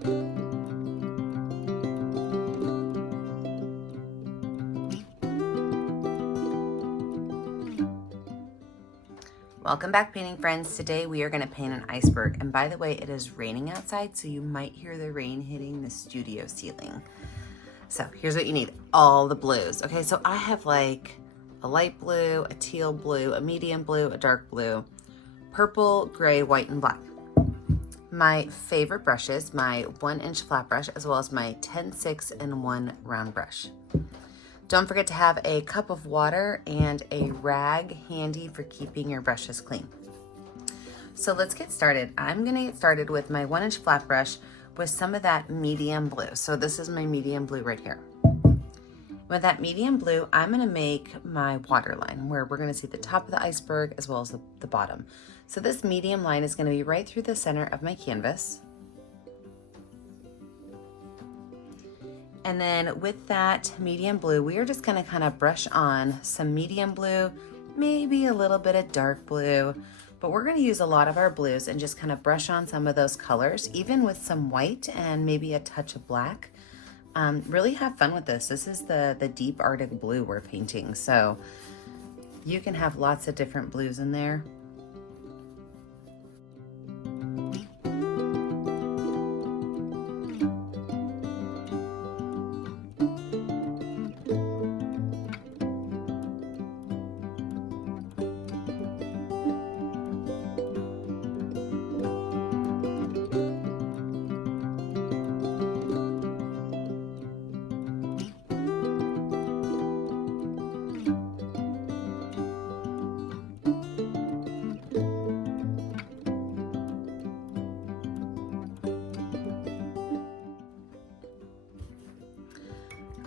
Welcome back, painting friends. Today we are going to paint an iceberg. And by the way, it is raining outside, so you might hear the rain hitting the studio ceiling. So here's what you need, all the blues. Okay, so I have like a light blue, a teal blue, a medium blue, a dark blue, purple, gray, white, and black. My favorite brushes, my 1-inch flat brush, as well as my 10-6 and 1 round brush. Don't forget to have a cup of water and a rag handy for keeping your brushes clean. So let's get started. I'm gonna get started with my 1-inch flat brush with some of that medium blue. So this is my medium blue right here. With that medium blue, I'm gonna make my water line where we're gonna see the top of the iceberg as well as the bottom. So this medium line is gonna be right through the center of my canvas. And then with that medium blue, we are just gonna kind of brush on some medium blue, maybe a little bit of dark blue, but we're gonna use a lot of our blues and just kind of brush on some of those colors, even with some white and maybe a touch of black. Really have fun with this. This is the deep Arctic blue we're painting, so you can have lots of different blues in there.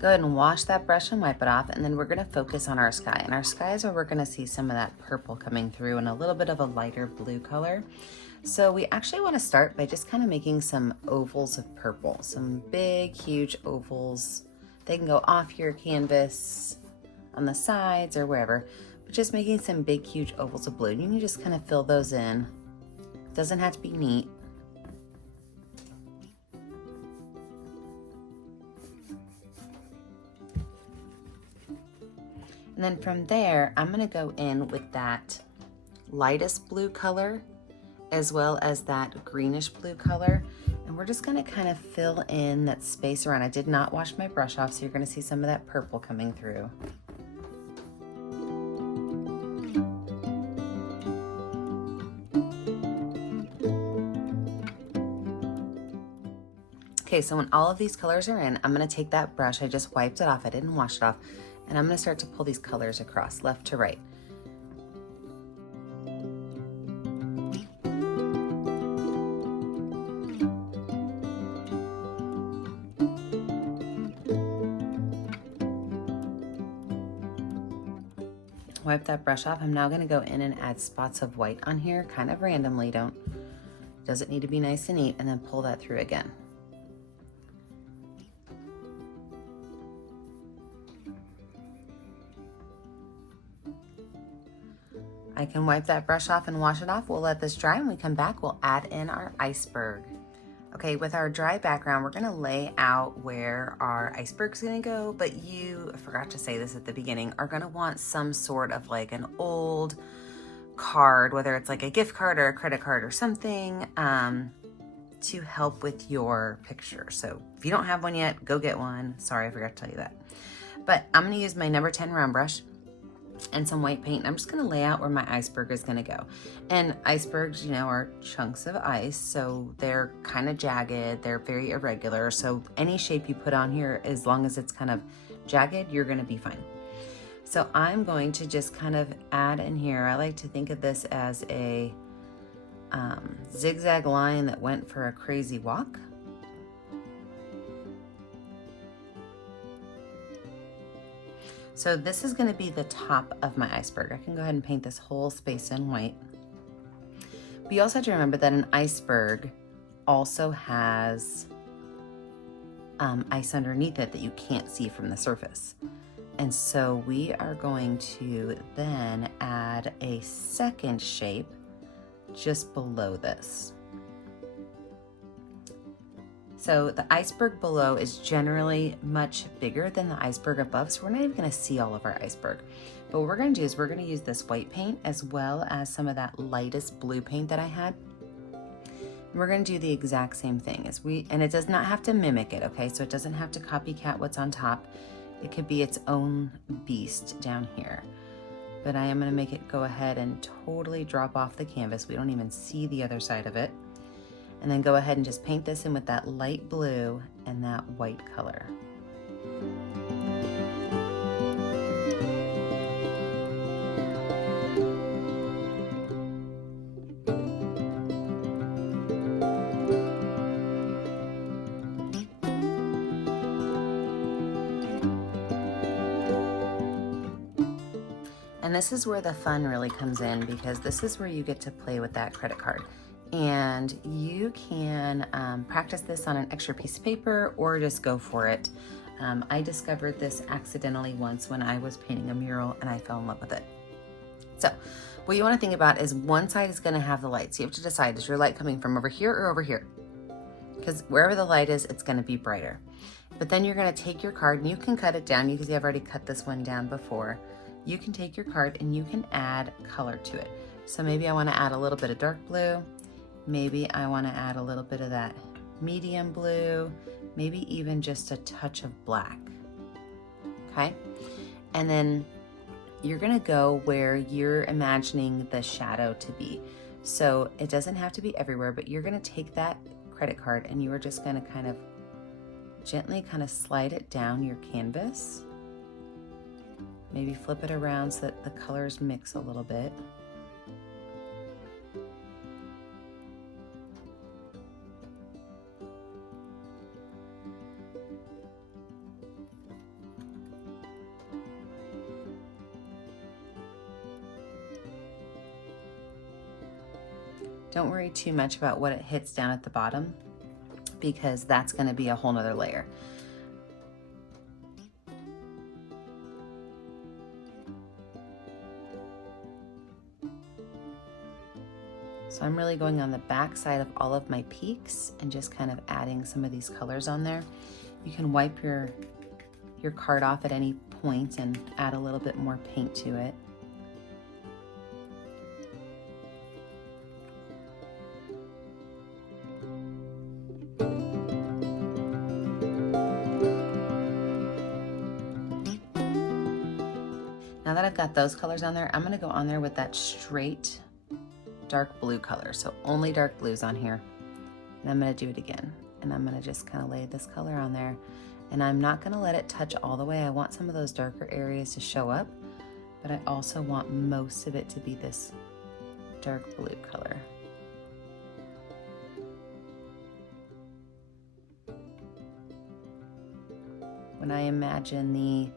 Go ahead and wash that brush and wipe it off, and then we're gonna focus on our sky. And our sky is where we're gonna see some of that purple coming through and a little bit of a lighter blue color. So we actually wanna start by just kind of making some ovals of purple, some big, huge ovals. They can go off your canvas, on the sides or wherever, but just making some big, huge ovals of blue. You can just kind of fill those in. Doesn't have to be neat. And then from there, I'm gonna go in with that lightest blue color as well as that greenish blue color. And we're just gonna kind of fill in that space around. I did not wash my brush off, so you're gonna see some of that purple coming through. Okay, so when all of these colors are in, I'm gonna take that brush, I just wiped it off, I didn't wash it off, and I'm gonna start to pull these colors across, left to right. Wipe that brush off. I'm now gonna go in and add spots of white on here, kind of randomly, doesn't need to be nice and neat, and then pull that through again. I can wipe that brush off and wash it off. We'll let this dry. When we come back, we'll add in our iceberg. Okay, with our dry background, we're gonna lay out where our iceberg's gonna go, but I forgot to say this at the beginning, are gonna want some sort of like an old card, whether it's like a gift card or a credit card or something, to help with your picture. So if you don't have one yet, go get one. Sorry, I forgot to tell you that. But I'm gonna use my number 10 round brush and some white paint. I'm just gonna lay out where my iceberg is gonna go. And icebergs, you know, are chunks of ice, so they're kind of jagged, they're very irregular. So any shape you put on here, as long as it's kind of jagged, you're gonna be fine. So I'm going to just kind of add in here, I like to think of this as a zigzag line that went for a crazy walk. So this is gonna be the top of my iceberg. I can go ahead and paint this whole space in white. But you also have to remember that an iceberg also has ice underneath it that you can't see from the surface. And so we are going to then add a second shape just below this. So the iceberg below is generally much bigger than the iceberg above, so we're not even gonna see all of our iceberg. But what we're gonna do is we're gonna use this white paint as well as some of that lightest blue paint that I had. And we're gonna do the exact same thing and it does not have to mimic it, okay? So it doesn't have to copycat what's on top. It could be its own beast down here. But I am gonna make it go ahead and totally drop off the canvas. We don't even see the other side of it. And then go ahead and just paint this in with that light blue and that white color. And this is where the fun really comes in, because this is where you get to play with that credit card. And you can practice this on an extra piece of paper or just go for it. I discovered this accidentally once when I was painting a mural and I fell in love with it. So what you want to think about is one side is going to have the light. So you have to decide, is your light coming from over here or over here? Because wherever the light is, it's going to be brighter. But then you're going to take your card and you can cut it down. You can see I've already cut this one down before. You can take your card and you can add color to it. So maybe I want to add a little bit of dark blue. Maybe I want to add a little bit of that medium blue, maybe even just a touch of black. Okay. And then you're going to go where you're imagining the shadow to be. So it doesn't have to be everywhere, but you're going to take that credit card and you are just going to kind of gently kind of slide it down your canvas. Maybe flip it around so that the colors mix a little bit. Don't worry too much about what it hits down at the bottom, because that's going to be a whole nother layer. So I'm really going on the back side of all of my peaks and just kind of adding some of these colors on there. You can wipe your card off at any point and add a little bit more paint to it. Now that I've got those colors on there, I'm gonna go on there with that straight dark blue color. So only dark blues on here. And I'm gonna do it again. And I'm gonna just kind of lay this color on there. And I'm not gonna let it touch all the way. I want some of those darker areas to show up, but I also want most of it to be this dark blue color. When I imagine the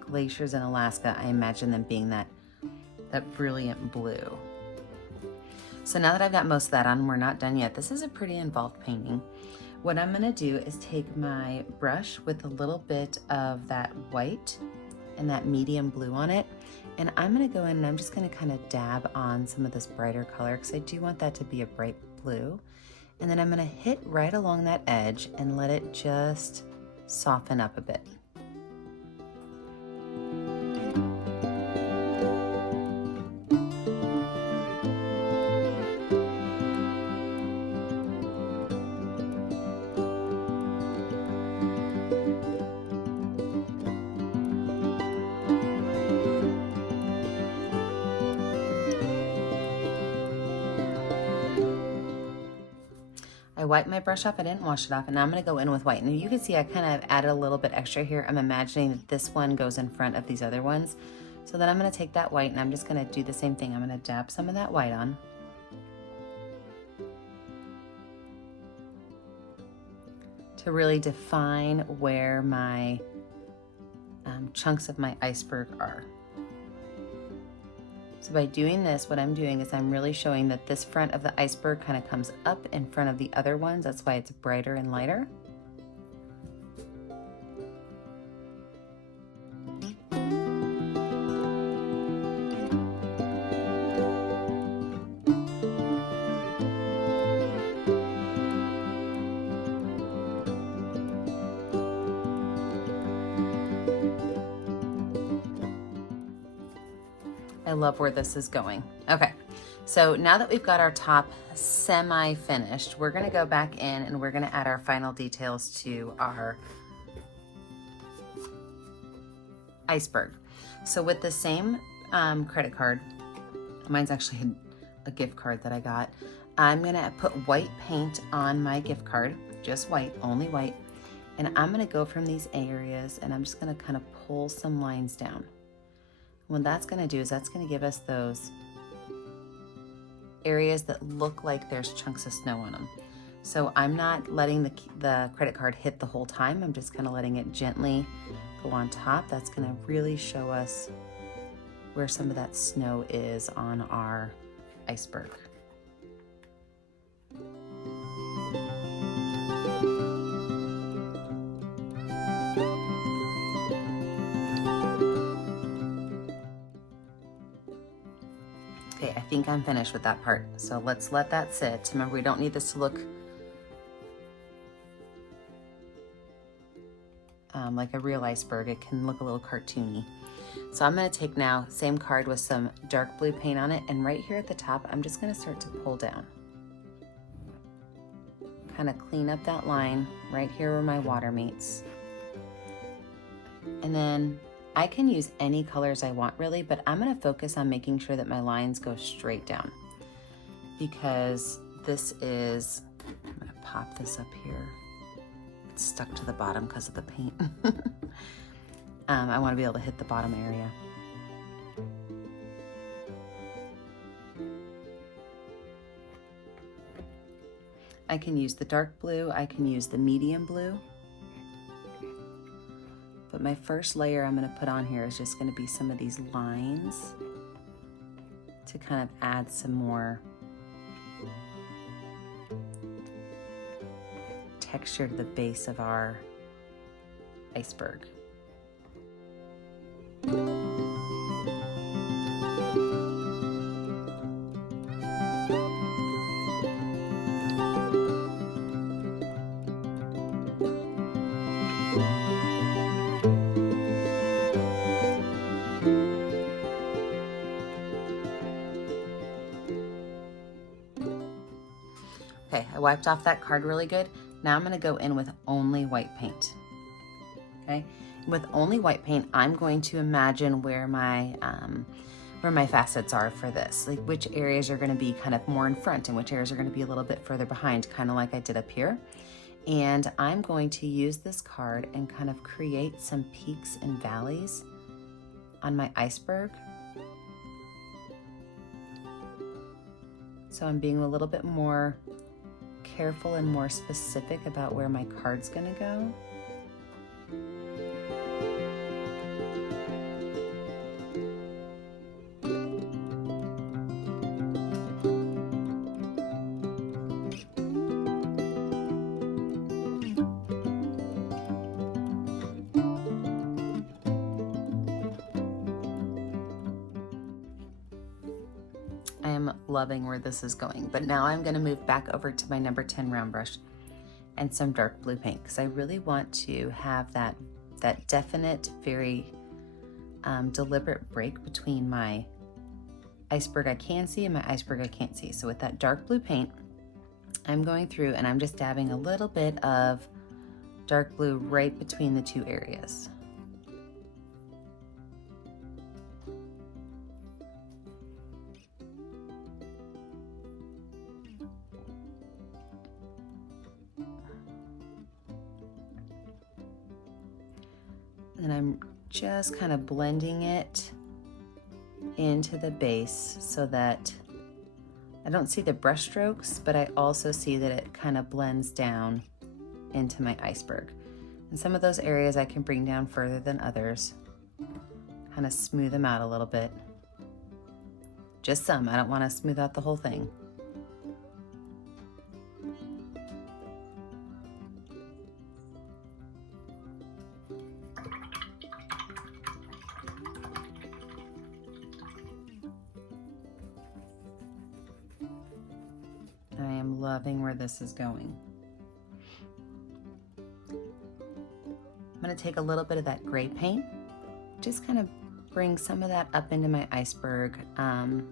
glaciers in Alaska, I imagine them being that brilliant blue. So now that I've got most of that on, we're not done yet. This is a pretty involved painting. What I'm gonna do is take my brush with a little bit of that white and that medium blue on it, and I'm gonna go in and I'm just gonna kind of dab on some of this brighter color, because I do want that to be a bright blue. And then I'm gonna hit right along that edge and let it just soften up a bit. I wiped my brush off, I didn't wash it off, and now I'm gonna go in with white. And you can see I kind of added a little bit extra here. I'm imagining that this one goes in front of these other ones. So then I'm gonna take that white and I'm just gonna do the same thing. I'm gonna dab some of that white on. To really define where my chunks of my iceberg are. So by doing this, what I'm doing is I'm really showing that this front of the iceberg kind of comes up in front of the other ones. That's why it's brighter and lighter. love where this is going. Okay, so now that we've got our top semi-finished, we're gonna go back in and we're gonna add our final details to our iceberg. So with the same credit card, mine's actually a gift card that I got, I'm gonna put white paint on my gift card, just white, only white, and I'm gonna go from these areas and I'm just gonna kind of pull some lines down. What that's gonna do is that's gonna give us those areas that look like there's chunks of snow on them. So I'm not letting the credit card hit the whole time, I'm just kind of letting it gently go on top. That's gonna really show us where some of that snow is on our iceberg. Okay, I think I'm finished with that part. So let's let that sit. Remember, we don't need this to look like a real iceberg. It can look a little cartoony. So I'm gonna take now, same card with some dark blue paint on it, and right here at the top, I'm just gonna start to pull down. Kind of clean up that line right here where my water meets. And then I can use any colors I want really, but I'm gonna focus on making sure that my lines go straight down, because this is, I'm gonna pop this up here. It's stuck to the bottom because of the paint. I wanna be able to hit the bottom area. I can use the dark blue, I can use the medium blue. But my first layer I'm gonna put on here is just gonna be some of these lines to kind of add some more texture to the base of our iceberg. Okay, I wiped off that card really good. Now I'm gonna go in with only white paint, okay? With only white paint, I'm going to imagine where my facets are for this, like which areas are gonna be kind of more in front and which areas are gonna be a little bit further behind, kind of like I did up here. And I'm going to use this card and kind of create some peaks and valleys on my iceberg. So I'm being a little bit more careful and more specific about where my card's gonna go. I am loving where this is going, but now I'm gonna move back over to my number 10 round brush and some dark blue paint, because I really want to have that definite, very deliberate break between my iceberg I can see and my iceberg I can't see. So with that dark blue paint, I'm going through and I'm just dabbing a little bit of dark blue right between the two areas. And I'm just kind of blending it into the base so that I don't see the brush strokes, but I also see that it kind of blends down into my iceberg. And some of those areas I can bring down further than others, kind of smooth them out a little bit. Just some, I don't want to smooth out the whole thing. I am loving where this is going. I'm going to take a little bit of that gray paint, just kind of bring some of that up into my iceberg. Kind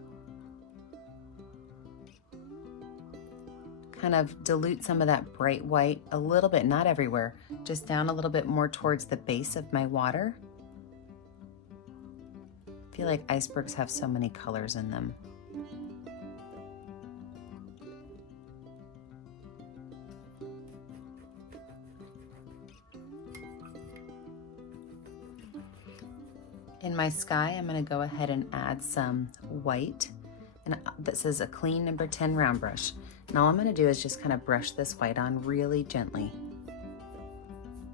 of dilute some of that bright white a little bit, not everywhere, just down a little bit more towards the base of my water. I feel like icebergs have so many colors in them. In my sky, I'm going to go ahead and add some white, and that says a clean number 10 round brush. And all I'm going to do is just kind of brush this white on really gently.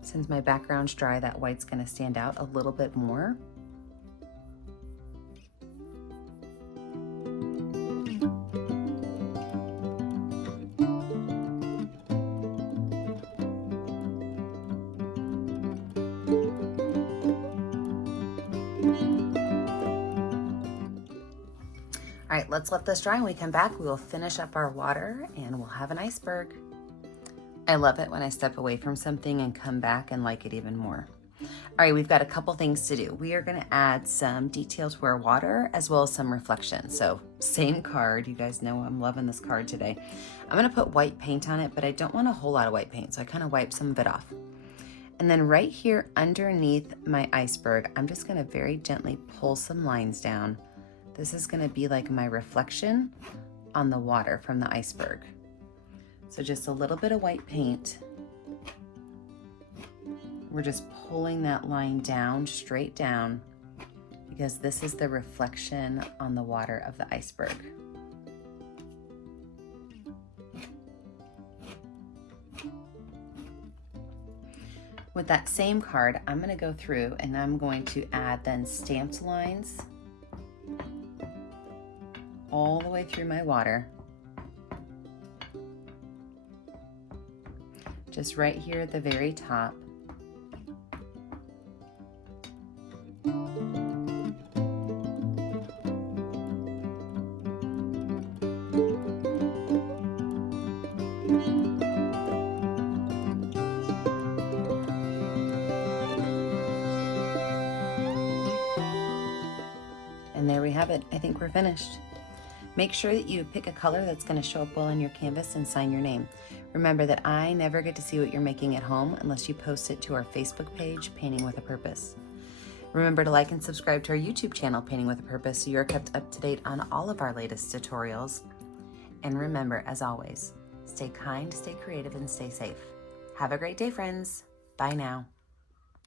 Since my background's dry, that white's going to stand out a little bit more. All right, let's let this dry. When we come back, we will finish up our water and we'll have an iceberg. I love it when I step away from something and come back and like it even more. All right, we've got a couple things to do. We are gonna add some detail to our water as well as some reflection. So same card, you guys know I'm loving this card today. I'm gonna put white paint on it, but I don't want a whole lot of white paint, so I kind of wipe some of it off. And then right here underneath my iceberg, I'm just gonna very gently pull some lines down. This is gonna be like my reflection on the water from the iceberg. So just a little bit of white paint. We're just pulling that line down, straight down, because this is the reflection on the water of the iceberg. With that same card, I'm gonna go through and I'm going to add then stamped lines all the way through my water. Just right here at the very top. And there we have it. I think we're finished. Make sure that you pick a color that's going to show up well on your canvas and sign your name. Remember that I never get to see what you're making at home unless you post it to our Facebook page, Painting with a Purpose. Remember to like and subscribe to our YouTube channel, Painting with a Purpose, so you're kept up to date on all of our latest tutorials. And remember, as always, stay kind, stay creative, and stay safe. Have a great day, friends. Bye now.